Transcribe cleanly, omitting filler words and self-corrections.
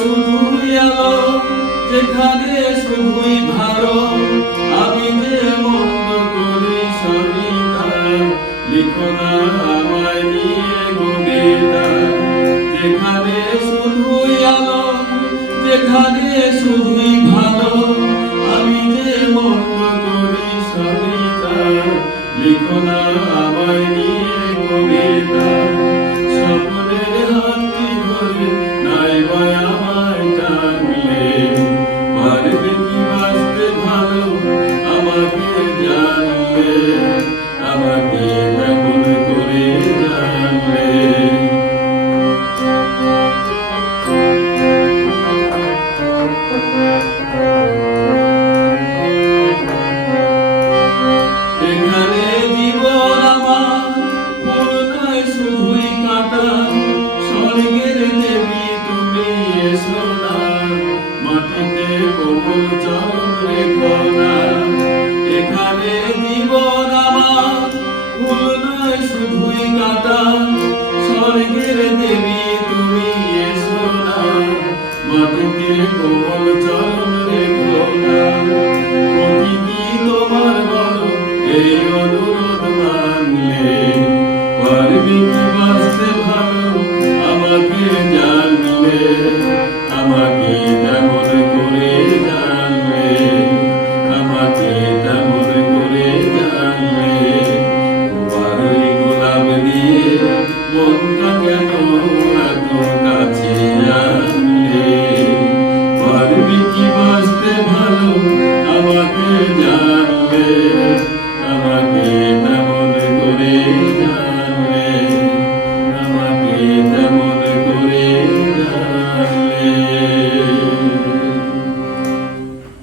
শুধুই আলো, যেখানে শুধুই ভালো, আমি যে মন্দ করি সবই তার, লিখো না আমায় নিয়ে কবিতা। যেখানে শুধুই আলো, যেখানে শুধুই ভালো, আমি যে মন্দ করি সবই তার, লিখো না আমায় নিয়ে কবিতা। স্বপ্নের হাতটি ধরে নাই বা আমায় টানলে, পারবে কি বাঁচতে ভালো আমাকে জানলে, আমাকে কেমন করে জানলে। এখানে জীবন আমার করুণায় শুধুই কাটা, স্বর্গের দেবী তুমি এসো না, মাটিতে কোমল চরণ রেখো না। এখানে জীবন আমার করুণায় শুধুই কাটা, স্বর্গের দেবী তুমি এসো না, মাটিতে কোমল চরণ রেখো না। প্রকৃতি তোমার বলো এই অনুরোধ মানলে, পারবি কি বাঁচতে ভালো